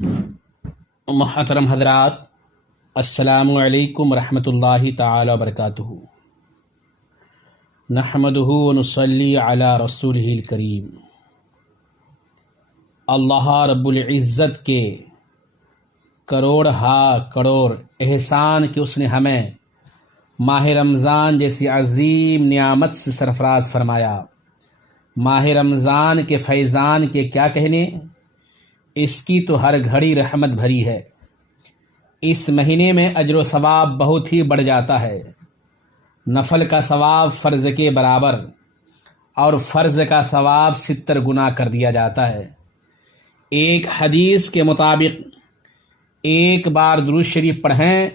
محترم حضرات، السلام علیکم ورحمۃ اللہ تعالی وبرکاتہ۔ نحمدہ ونصلی علی رسولہ الکریم۔ اللہ رب العزت کے کروڑ کروڑ احسان کہ اس نے ہمیں ماہ رمضان جیسی عظیم نعمت سے سرفراز فرمایا۔ ماہ رمضان کے فیضان کے کیا کہنے، اس کی تو ہر گھڑی رحمت بھری ہے۔ اس مہینے میں اجر و ثواب بہت ہی بڑھ جاتا ہے۔ نفل کا ثواب فرض کے برابر اور فرض کا ثواب 70 گنا کر دیا جاتا ہے۔ ایک حدیث کے مطابق ایک بار درود شریف پڑھیں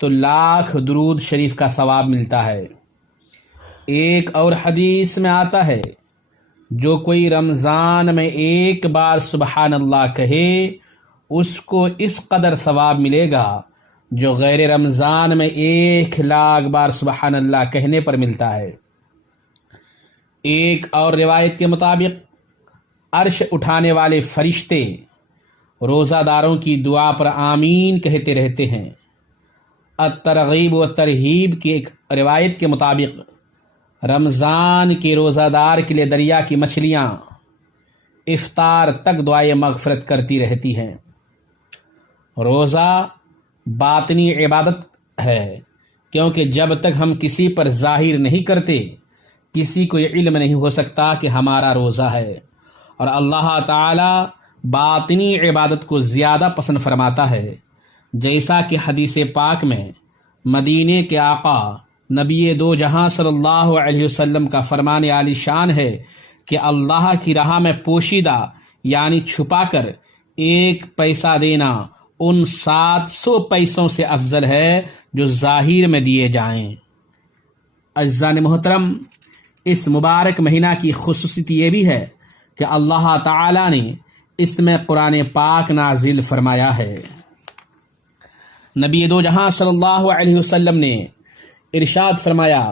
تو 1,00,000 درود شریف کا ثواب ملتا ہے۔ ایک اور حدیث میں آتا ہے، جو کوئی رمضان میں ایک بار سبحان اللہ کہے اس کو اس قدر ثواب ملے گا جو غیر رمضان میں 1,00,000 بار سبحان اللہ کہنے پر ملتا ہے۔ ایک اور روایت کے مطابق عرش اٹھانے والے فرشتے روزہ داروں کی دعا پر آمین کہتے رہتے ہیں۔ الترغیب و ترہیب کی ایک روایت کے مطابق رمضان کے روزہ دار کے لیے دریا کی مچھلیاں افطار تک دعائے مغفرت کرتی رہتی ہیں۔ روزہ باطنی عبادت ہے، کیونکہ جب تک ہم کسی پر ظاہر نہیں کرتے کسی کو یہ علم نہیں ہو سکتا کہ ہمارا روزہ ہے، اور اللہ تعالی باطنی عبادت کو زیادہ پسند فرماتا ہے، جیسا کہ حدیث پاک میں مدینے کے آقا نبی دو جہاں صلی اللہ علیہ وسلم کا فرمان عالی شان ہے کہ اللہ کی راہ میں پوشیدہ یعنی چھپا کر 1 پیسہ دینا ان 700 پیسوں سے افضل ہے جو ظاہر میں دیے جائیں۔ عزیزان محترم، اس مبارک مہینہ کی خصوصیت یہ بھی ہے کہ اللہ تعالی نے اس میں قرآن پاک نازل فرمایا ہے۔ نبی دو جہاں صلی اللہ علیہ وسلم نے ارشاد فرمایا،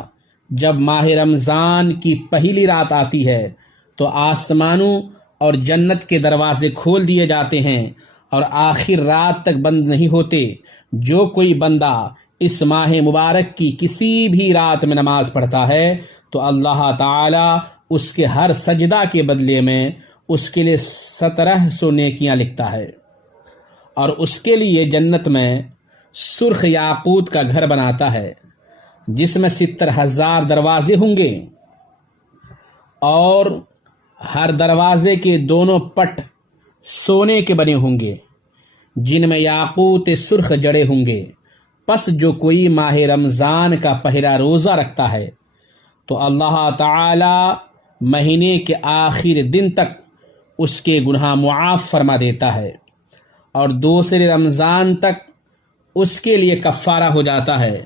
جب ماہ رمضان کی پہلی رات آتی ہے تو آسمانوں اور جنت کے دروازے کھول دیے جاتے ہیں اور آخر رات تک بند نہیں ہوتے۔ جو کوئی بندہ اس ماہ مبارک کی کسی بھی رات میں نماز پڑھتا ہے تو اللہ تعالی اس کے ہر سجدہ کے بدلے میں اس کے لیے 1700 نیکیاں لکھتا ہے، اور اس کے لیے جنت میں سرخ یاقوت کا گھر بناتا ہے جس میں 70,000 دروازے ہوں گے، اور ہر دروازے کے دونوں پٹ سونے کے بنے ہوں گے جن میں یاقوت سرخ جڑے ہوں گے۔ پس جو کوئی ماہ رمضان کا پہلا روزہ رکھتا ہے تو اللہ تعالی مہینے کے آخر دن تک اس کے گناہ معاف فرما دیتا ہے، اور دوسرے رمضان تک اس کے لیے کفارہ ہو جاتا ہے،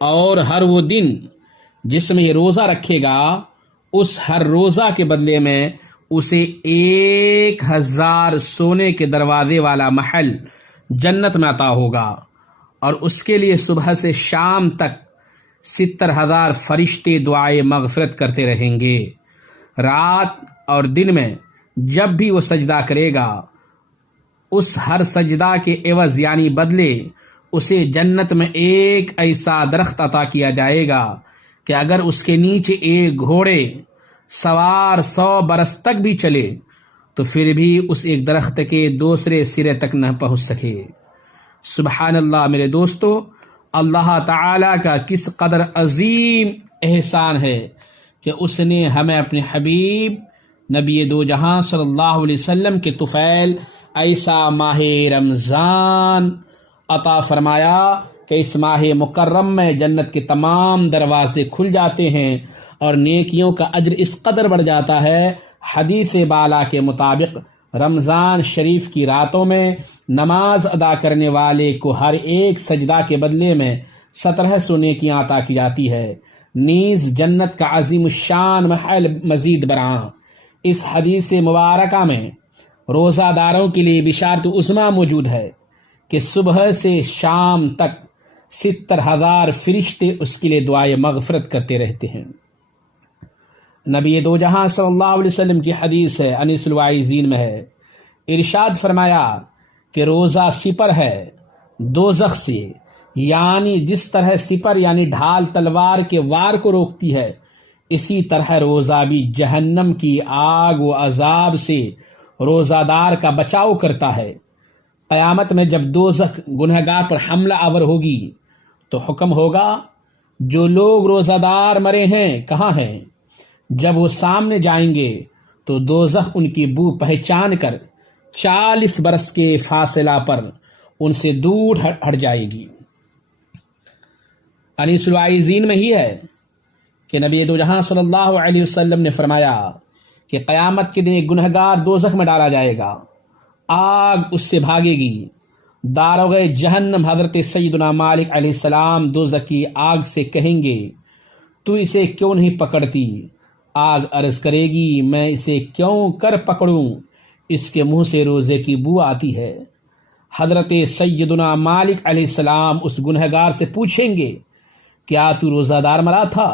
اور ہر وہ دن جس میں یہ روزہ رکھے گا اس ہر روزہ کے بدلے میں اسے 1,000 سونے کے دروازے والا محل جنت میں عطا ہوگا، اور اس کے لیے صبح سے شام تک 70,000 فرشتے دعائے مغفرت کرتے رہیں گے۔ رات اور دن میں جب بھی وہ سجدہ کرے گا اس ہر سجدہ کے عوض یعنی بدلے اسے جنت میں ایک ایسا درخت عطا کیا جائے گا کہ اگر اس کے نیچے ایک گھوڑے سوار 100 برس تک بھی چلے تو پھر بھی اس ایک درخت کے دوسرے سرے تک نہ پہنچ سکے۔ سبحان اللہ میرے دوستو، اللہ تعالی کا کس قدر عظیم احسان ہے کہ اس نے ہمیں اپنے حبیب نبی دو جہاں صلی اللہ علیہ وسلم کے طفیل ایسا ماہ رمضان عطا فرمایا کہ اس ماہ مکرم میں جنت کے تمام دروازے کھل جاتے ہیں اور نیکیوں کا اجر اس قدر بڑھ جاتا ہے۔ حدیث بالا کے مطابق رمضان شریف کی راتوں میں نماز ادا کرنے والے کو ہر ایک سجدہ کے بدلے میں 1700 نیکیاں عطا کی جاتی ہے، نیز جنت کا عظیم الشان محل مزید برآں۔ اس حدیث مبارکہ میں روزہ داروں کے لیے بشارت عظمیٰ موجود ہے کہ صبح سے شام تک 70,000 فرشتے اس کے لیے دعائے مغفرت کرتے رہتے ہیں۔ نبی دو جہاں صلی اللہ علیہ وسلم کی حدیث ہے، انیس الوائزین میں ہے، ارشاد فرمایا کہ روزہ سپر ہے دوزخ سے، یعنی جس طرح سپر یعنی ڈھال تلوار کے وار کو روکتی ہے، اسی طرح روزہ بھی جہنم کی آگ و عذاب سے روزہ دار کا بچاؤ کرتا ہے۔ قیامت میں جب دوزخ گنہگار پر حملہ آور ہوگی تو حکم ہوگا جو لوگ روزہ دار مرے ہیں کہاں ہیں؟ جب وہ سامنے جائیں گے تو دوزخ ان کی بو پہچان کر 40 برس کے فاصلہ پر ان سے دور ہٹ جائے گی۔ انیس الوائزین میں ہی ہے کہ نبی دو جہاں صلی اللہ علیہ وسلم نے فرمایا کہ قیامت کے دن ایک گنہگار دوزخ میں ڈالا جائے گا، آگ اس سے بھاگے گی۔ داروغ جہنم حضرت سیدنا مالک علیہ السلام دوزخ کی آگ سے کہیں گے تو اسے کیوں نہیں پکڑتی؟ آگ عرض کرے گی میں اسے کیوں کر پکڑوں، اس کے منہ سے روزے کی بو آتی ہے۔ حضرت سیدنا مالک علیہ السلام اس گنہگار سے پوچھیں گے کیا تو روزہ دار مرا تھا؟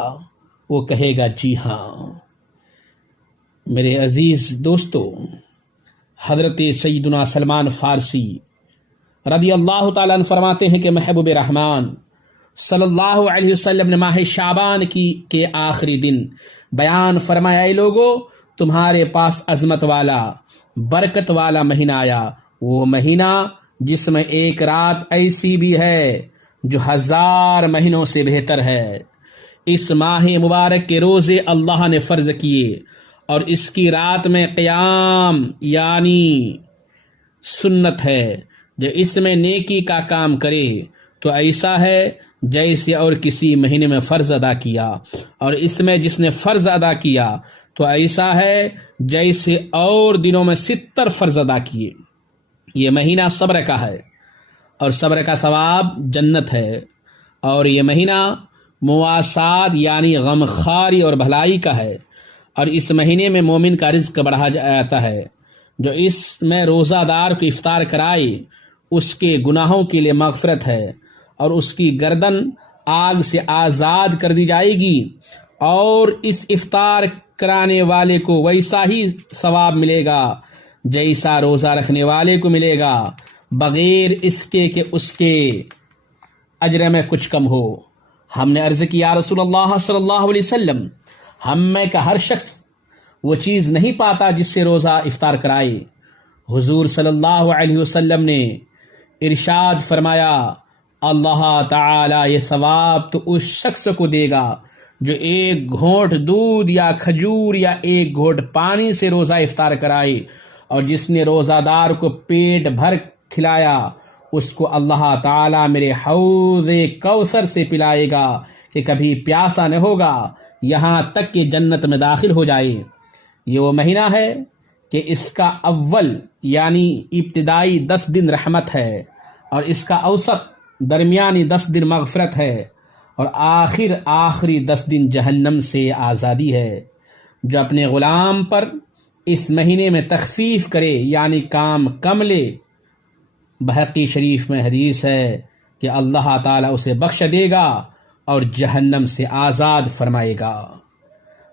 وہ کہے گا جی ہاں۔ میرے عزیز دوستو، حضرت سیدنا سلمان فارسی رضی اللہ تعالیٰ عنہ فرماتے ہیں کہ محبوب رحمان صلی اللہ علیہ وسلم نے ماہ شعبان کے آخری دن بیان فرمایا، اے لوگو تمہارے پاس عظمت والا برکت والا مہینہ آیا، وہ مہینہ جس میں ایک رات ایسی بھی ہے جو 1000 مہینوں سے بہتر ہے۔ اس ماہ مبارک کے روزے اللہ نے فرض کیے اور اس کی رات میں قیام یعنی سنت ہے۔ جو اس میں نیکی کا کام کرے تو ایسا ہے جیسے اور کسی مہینے میں فرض ادا کیا، اور اس میں جس نے فرض ادا کیا تو ایسا ہے جیسے اور دنوں میں 70 فرض ادا کیے۔ یہ مہینہ صبر کا ہے اور صبر کا ثواب جنت ہے، اور یہ مہینہ مواسات یعنی غمخواری اور بھلائی کا ہے، اور اس مہینے میں مومن کا رزق بڑھا جاتا ہے۔ جو اس میں روزہ دار کو افطار کرائے اس کے گناہوں کے لیے مغفرت ہے، اور اس کی گردن آگ سے آزاد کر دی جائے گی، اور اس افطار کرانے والے کو ویسا ہی ثواب ملے گا جیسا روزہ رکھنے والے کو ملے گا، بغیر اس کے کہ اس کے اجر میں کچھ کم ہو۔ ہم نے عرض کیا رسول اللہ صلی اللہ علیہ وسلم، ہم میں کا ہر شخص وہ چیز نہیں پاتا جس سے روزہ افطار کرائے۔ حضور صلی اللہ علیہ وسلم نے ارشاد فرمایا، اللہ تعالی یہ ثواب تو اس شخص کو دے گا جو ایک گھونٹ دودھ یا کھجور یا ایک گھونٹ پانی سے روزہ افطار کرائے، اور جس نے روزہ دار کو پیٹ بھر کھلایا اس کو اللہ تعالی میرے حوض کوثر سے پلائے گا کہ کبھی پیاسا نہ ہوگا یہاں تک کہ جنت میں داخل ہو جائے۔ یہ وہ مہینہ ہے کہ اس کا اول یعنی ابتدائی 10 دن رحمت ہے، اور اس کا اوسط درمیانی 10 دن مغفرت ہے، اور آخری 10 دن جہنم سے آزادی ہے۔ جو اپنے غلام پر اس مہینے میں تخفیف کرے یعنی کام کم لے، بحقی شریف میں حدیث ہے کہ اللہ تعالیٰ اسے بخش دے گا اور جہنم سے آزاد فرمائے گا۔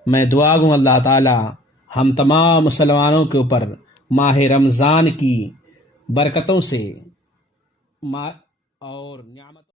میں دعا گوں اللہ تعالیٰ ہم تمام مسلمانوں کے اوپر ماہ رمضان کی برکتوں سے اور نعمت